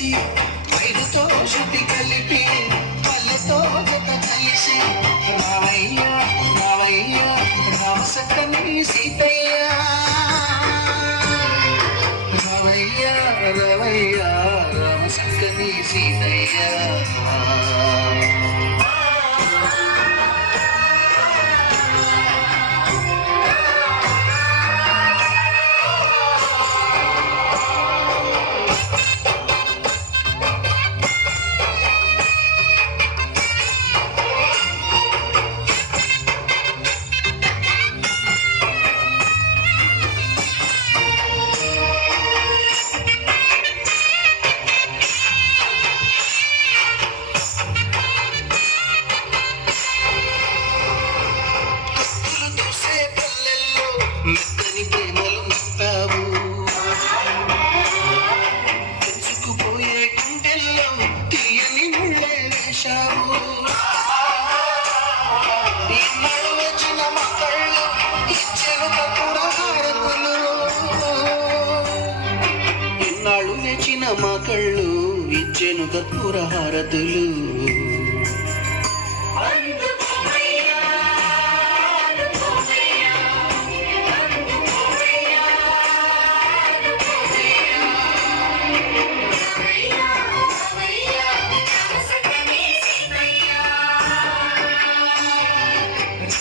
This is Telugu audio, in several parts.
కలిసి ఐదుతో శుద్ధి కలిపి పల్లెతో జత కలిసి రావయ్య రావయ్య రామసక్కని సీతయ్య. రావయ్య రావయ్య రామసక్కని సీతయ్య. ఇన్నాళ్ళు వేచిన మా కళ్ళు ఇచ్చెను కర్పూర హారతులు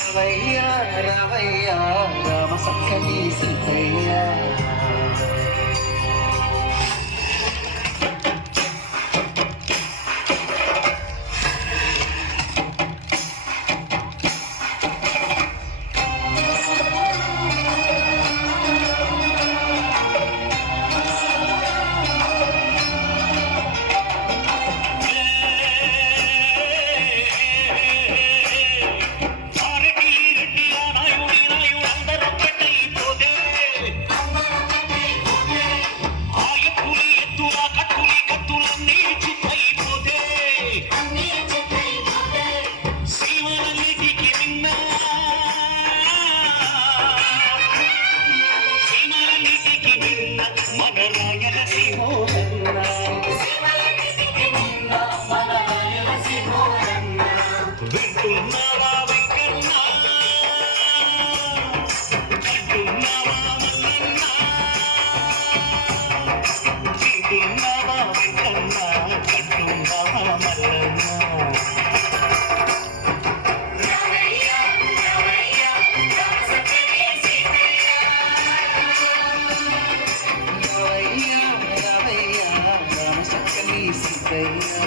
రవయ్య రవయ్య రామ సక్కని సీతయ్య. రవయ్య